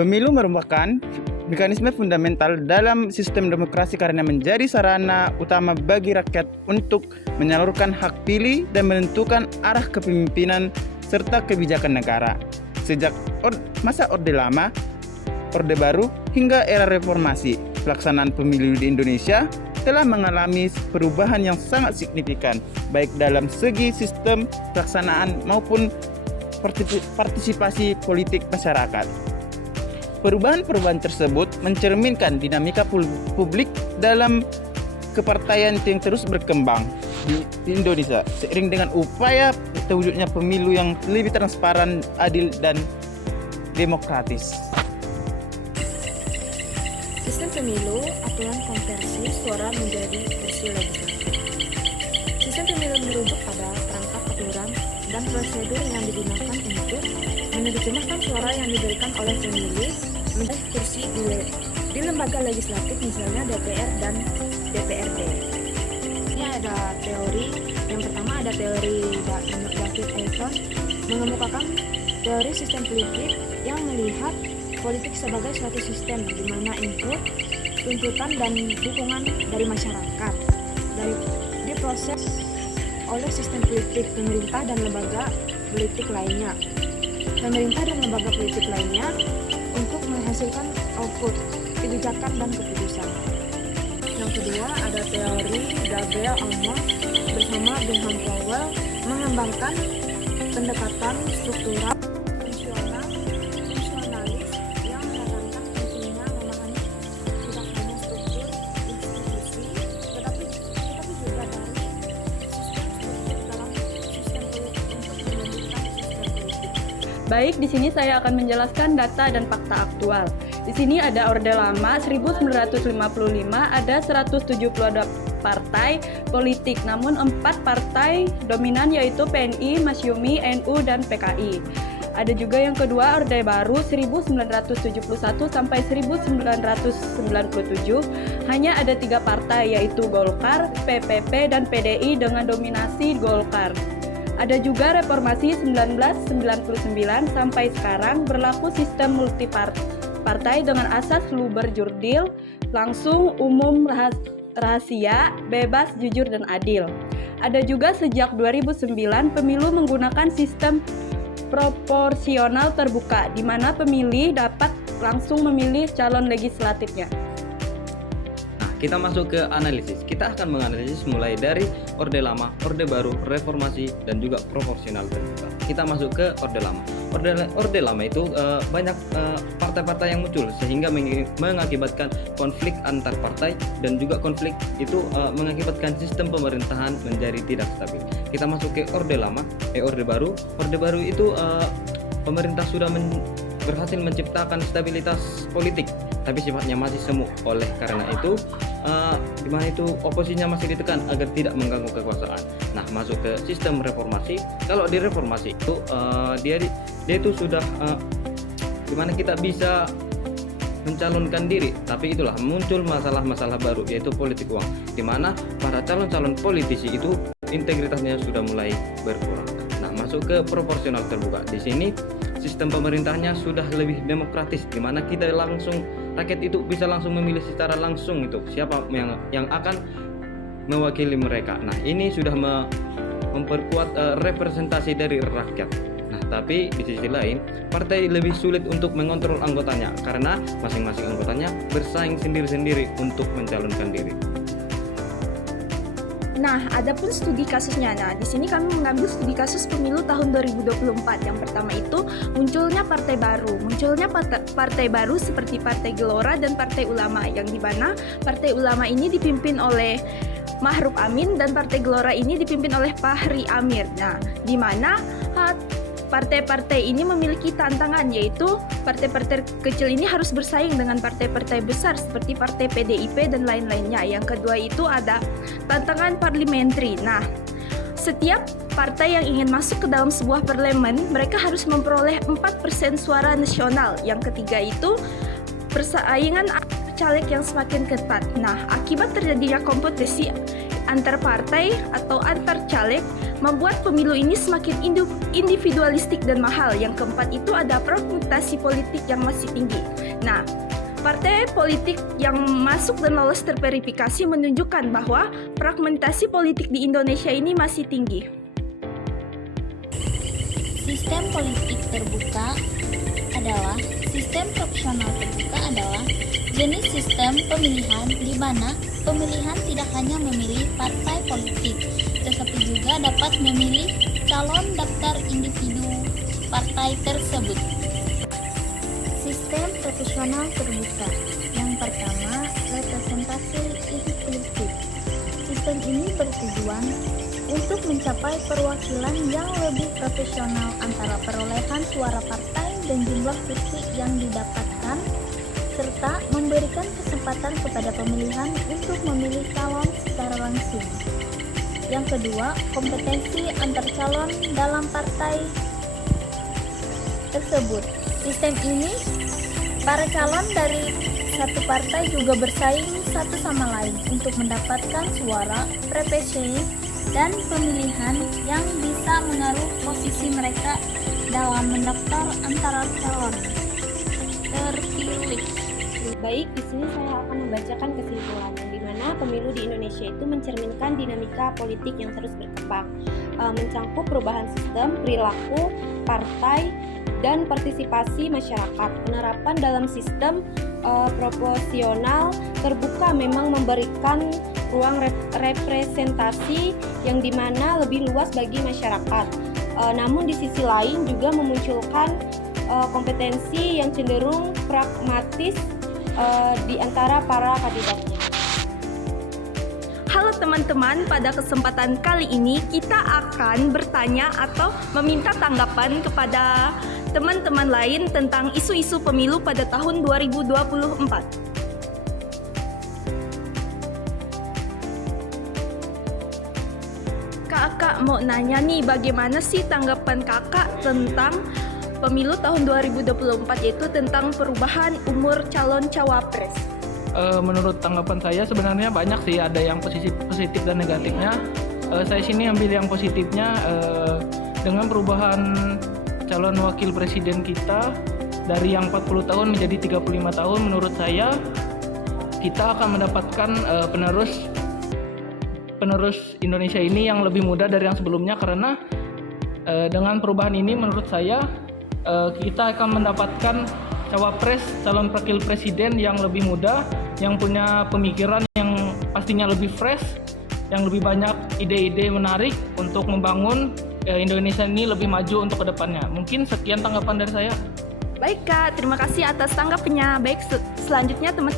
Pemilu merupakan mekanisme fundamental dalam sistem demokrasi karena menjadi sarana utama bagi rakyat untuk menyalurkan hak pilih dan menentukan arah kepemimpinan serta kebijakan negara. Sejak masa Orde Lama, Orde Baru, hingga era reformasi, pelaksanaan pemilu di Indonesia telah mengalami perubahan yang sangat signifikan, baik dalam segi sistem pelaksanaan maupun partisipasi politik masyarakat. Perubahan-perubahan tersebut mencerminkan dinamika publik dalam kepartaian yang terus berkembang di Indonesia, seiring dengan upaya terwujudnya pemilu yang lebih transparan, adil, dan demokratis. Sistem pemilu, aturan konversi suara menjadi versi legislatif. Sistem pemilu merujuk pada perangkat aturan dan prosedur yang digunakan untuk menerjemahkan suara yang diberikan oleh pemilih menjadi kursi di lembaga legislatif, misalnya DPR dan DPRD. Ini ada teori, yang pertama ada teori David Elson mengemukakan teori sistem politik yang melihat politik sebagai suatu sistem di mana input, tuntutan, dan dukungan dari masyarakat diproses oleh sistem politik pemerintah dan lembaga politik lainnya. Pemerintah dan lembaga politik lainnya untuk menghasilkan output, kebijakan, dan keputusan. Yang kedua ada teori Gabriel Almond bersama Bingham Powell mengembangkan pendekatan struktural fungsionalis yang menekankan pentingnya memahami tidak hanya struktur institusi tetapi juga dari sistem dalam sistem politik untuk menentukan sistem politik. Baik, di sini saya akan menjelaskan data dan fakta aktual. Di sini ada Orde Lama 1955, ada 172 partai politik, namun 4 partai dominan yaitu PNI, Masyumi, NU, dan PKI. Ada juga yang kedua Orde Baru 1971 sampai 1997, hanya ada 3 partai yaitu Golkar, PPP, dan PDI dengan dominasi Golkar. Ada juga Reformasi 1999 sampai sekarang berlaku sistem multipartai dengan asas luber jurdil, langsung, umum, rahasia, bebas, jujur, dan adil. Ada juga sejak 2009 pemilu menggunakan sistem proporsional terbuka, di mana pemilih dapat langsung memilih calon legislatifnya. Kita masuk ke analisis. Kita akan menganalisis mulai dari Orde Lama, Orde Baru, Reformasi, dan juga proporsional terbuka. Kita masuk ke Orde Lama. Orde Lama itu banyak partai-partai yang muncul sehingga mengakibatkan konflik antar partai dan juga konflik itu mengakibatkan sistem pemerintahan menjadi tidak stabil. Kita masuk ke Orde Lama, Orde Baru. Orde Baru itu pemerintah sudah berhasil menciptakan stabilitas politik, tapi sifatnya masih semu. Oleh karena itu, di mana itu oposisinya masih ditekan agar tidak mengganggu kekuasaan. Nah, masuk ke sistem reformasi. Kalau di reformasi itu dia itu sudah di mana kita bisa mencalonkan diri, tapi itulah muncul masalah-masalah baru yaitu politik uang, di mana para calon-calon politisi itu integritasnya sudah mulai berkurang. Nah, masuk ke proporsional terbuka. Di sini sistem pemerintahnya sudah lebih demokratis, di mana kita langsung rakyat itu bisa langsung memilih secara langsung itu siapa yang akan mewakili mereka. Nah, ini sudah memperkuat representasi dari rakyat. Nah, tapi di sisi lain partai lebih sulit untuk mengontrol anggotanya karena masing-masing anggotanya bersaing sendiri-sendiri untuk mencalonkan diri. Nah, adapun studi kasusnya. Nah, di sini kami mengambil studi kasus pemilu tahun 2024. Yang pertama itu munculnya partai baru. Munculnya partai baru seperti Partai Gelora dan Partai Ulama, yang di mana Partai Ulama ini dipimpin oleh Ma'ruf Amin dan Partai Gelora ini dipimpin oleh Fahri Amir. Nah, di mana partai-partai ini memiliki tantangan, yaitu partai-partai kecil ini harus bersaing dengan partai-partai besar seperti Partai PDIP dan lain-lainnya. Yang kedua itu ada tantangan parliamentary. Nah, setiap partai yang ingin masuk ke dalam sebuah parlemen, mereka harus memperoleh 4% suara nasional. Yang ketiga itu persaingan caleg yang semakin ketat. Nah, akibat terjadinya kompetisi antar partai atau antar caleg membuat pemilu ini semakin individualistik dan mahal. Yang keempat itu ada fragmentasi politik yang masih tinggi. Nah, partai politik yang masuk dan lolos terverifikasi menunjukkan bahwa fragmentasi politik di Indonesia ini masih tinggi. Sistem politik terbuka adalah sistem proporsional terbuka adalah jenis sistem pemilihan di mana pemilihan tidak hanya memilih partai politik, tetapi juga dapat memilih calon daftar individu partai tersebut. Sistem proporsional terbuka. Yang pertama, representasi inklusif. Sistem ini bertujuan untuk mencapai perwakilan yang lebih profesional antara perolehan suara partai dan jumlah kursi yang didapatkan, serta memberikan kesempatan kepada pemilihan untuk memilih calon secara langsung. Yang kedua, kompetensi antar calon dalam partai tersebut. Sistem ini, para calon dari satu partai juga bersaing satu sama lain untuk mendapatkan suara, preferensi, dan pemilihan yang bisa mengaruh posisi mereka dalam mendaftar antara calon terpilih. Baik, di sini saya akan membacakan kesimpulan di mana pemilu di Indonesia itu mencerminkan dinamika politik yang terus berkembang, mencangkup perubahan sistem, perilaku, partai, dan partisipasi masyarakat. Penerapan dalam sistem proporsional terbuka memang memberikan ruang representasi yang dimana lebih luas bagi masyarakat. Namun di sisi lain juga memunculkan kompetensi yang cenderung pragmatis di antara para kandidatnya. Halo teman-teman, pada kesempatan kali ini kita akan bertanya atau meminta tanggapan kepada teman-teman lain tentang isu-isu pemilu pada tahun 2024. Kakak mau nanya nih, bagaimana sih tanggapan kakak tentang pemilu tahun 2024, yaitu tentang perubahan umur calon cawapres? Menurut tanggapan saya sebenarnya banyak sih, ada yang positif dan negatifnya. Saya sini ambil yang positifnya, dengan perubahan calon wakil presiden kita dari yang 40 tahun menjadi 35 tahun, menurut saya kita akan mendapatkan penerus Indonesia ini yang lebih muda dari yang sebelumnya, karena dengan perubahan ini menurut saya kita akan mendapatkan cawapres calon wakil presiden yang lebih muda, yang punya pemikiran yang pastinya lebih fresh, yang lebih banyak ide-ide menarik untuk membangun Indonesia ini lebih maju untuk kedepannya. Mungkin sekian tanggapan dari saya. Baik Kak, terima kasih atas tanggapannya. Baik, selanjutnya teman.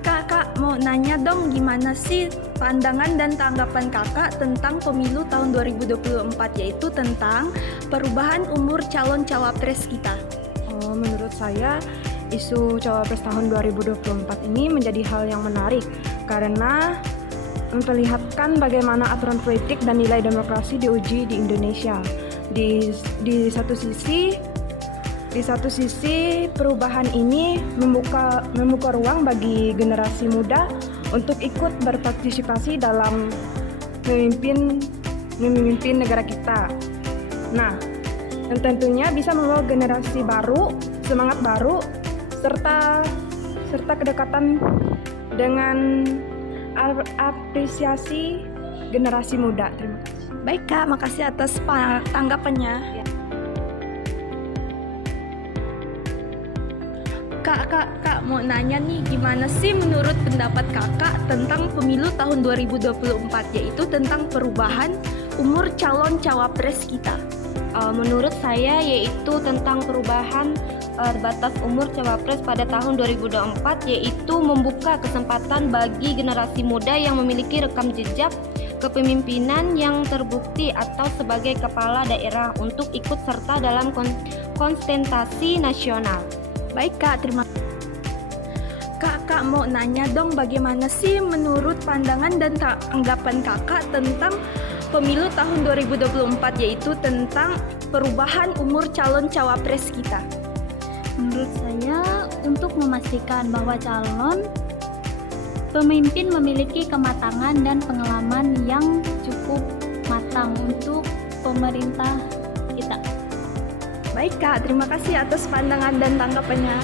Kakak mau nanya dong, gimana sih pandangan dan tanggapan kakak tentang pemilu tahun 2024, yaitu tentang perubahan umur calon cawapres kita? Menurut saya, isu cawapres tahun 2024 ini menjadi hal yang menarik karena memperlihatkan bagaimana aturan politik dan nilai demokrasi diuji di Indonesia. Di satu sisi perubahan ini membuka ruang bagi generasi muda untuk ikut berpartisipasi dalam memimpin negara kita. Nah, dan tentunya bisa membawa generasi baru, semangat baru, serta kedekatan dengan apresiasi generasi muda. Terima kasih. Baik Kak, makasih atas tanggapannya. Kak mau nanya nih, gimana sih menurut pendapat kakak tentang pemilu tahun 2024, yaitu tentang perubahan umur calon cawapres kita? Menurut saya yaitu tentang perubahan batas umur cawapres pada tahun 2024, yaitu membuka kesempatan bagi generasi muda yang memiliki rekam jejak kepemimpinan yang terbukti atau sebagai kepala daerah untuk ikut serta dalam kontestasi nasional. Baik Kak, terima kasih. Kakak mau nanya dong, bagaimana sih menurut pandangan dan tanggapan kakak tentang pemilu tahun 2024, yaitu tentang perubahan umur calon cawapres kita? Menurut saya, untuk memastikan bahwa calon Pemimpin memiliki kematangan dan pengalaman yang cukup matang untuk pemerintah kita. Baik Kak, terima kasih atas pandangan dan tanggapannya.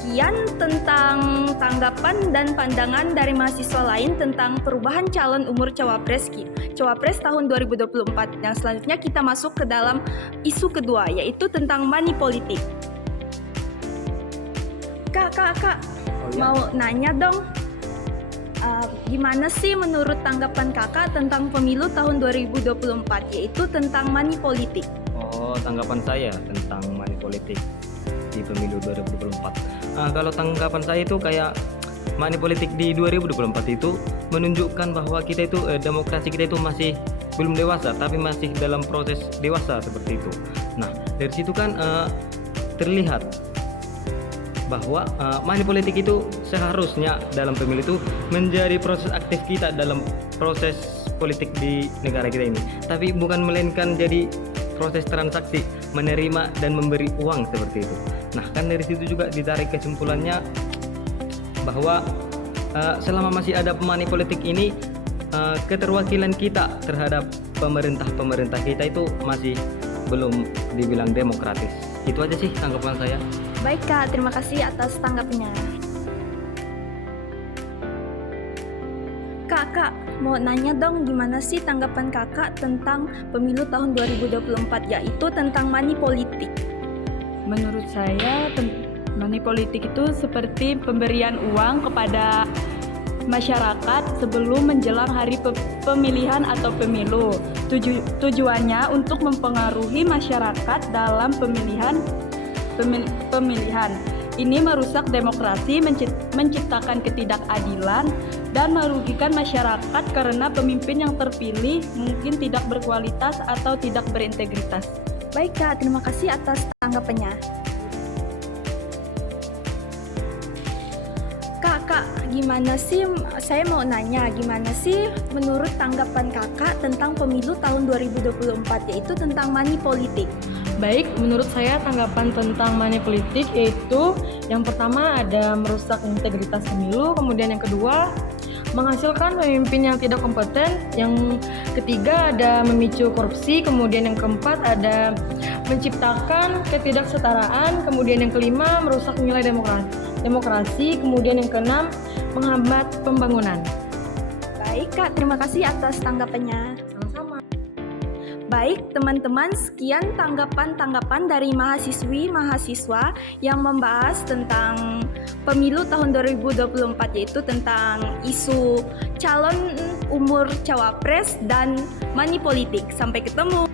Sekian tentang tanggapan dan pandangan dari mahasiswa lain tentang perubahan calon umur Cawapres tahun 2024. Yang selanjutnya kita masuk ke dalam isu kedua, yaitu tentang money politik. Kak, mau nanya dong, gimana sih menurut tanggapan kakak tentang pemilu tahun 2024, yaitu tentang money politik? Oh, tanggapan saya tentang money politik di pemilu 2024. Kalau tanggapan saya itu kayak money politik di 2024 itu menunjukkan bahwa kita itu demokrasi kita itu masih belum dewasa, tapi masih dalam proses dewasa seperti itu. Nah, dari situ kan terlihat bahwa money politik itu seharusnya dalam pemilu itu menjadi proses aktif kita dalam proses politik di negara kita ini, tapi bukan melainkan jadi proses transaksi menerima dan memberi uang seperti itu. Nah, kan dari situ juga ditarik kesimpulannya bahwa selama masih ada money politik ini, keterwakilan kita terhadap pemerintah kita itu masih belum dibilang demokratis. Itu aja sih tanggapan saya. Baik Kak, terima kasih atas tanggapannya. Kak, mau nanya dong, gimana sih tanggapan kakak tentang pemilu tahun 2024, yaitu tentang money politik? Menurut saya, money politik itu seperti pemberian uang kepada masyarakat sebelum menjelang hari pemilihan atau pemilu. Tujuannya untuk mempengaruhi masyarakat dalam pemilihan. Ini merusak demokrasi, menciptakan ketidakadilan, dan merugikan masyarakat karena pemimpin yang terpilih mungkin tidak berkualitas atau tidak berintegritas. Baik Kak, terima kasih atas tanggapannya. Kak, gimana sih, saya mau nanya, gimana sih menurut tanggapan kakak tentang pemilu tahun 2024, yaitu tentang money politik? Baik, menurut saya tanggapan tentang money politik yaitu yang pertama ada merusak integritas pemilu, kemudian yang kedua menghasilkan pemimpin yang tidak kompeten, yang ketiga ada memicu korupsi, kemudian yang keempat ada menciptakan ketidaksetaraan, kemudian yang kelima merusak nilai demokrasi, kemudian yang keenam menghambat pembangunan. Baik Kak, terima kasih atas tanggapannya. Sama-sama. Baik teman-teman, sekian tanggapan-tanggapan dari mahasiswa yang membahas tentang pemilu tahun 2024, yaitu tentang isu calon umur Cawapres dan money politik. Sampai ketemu.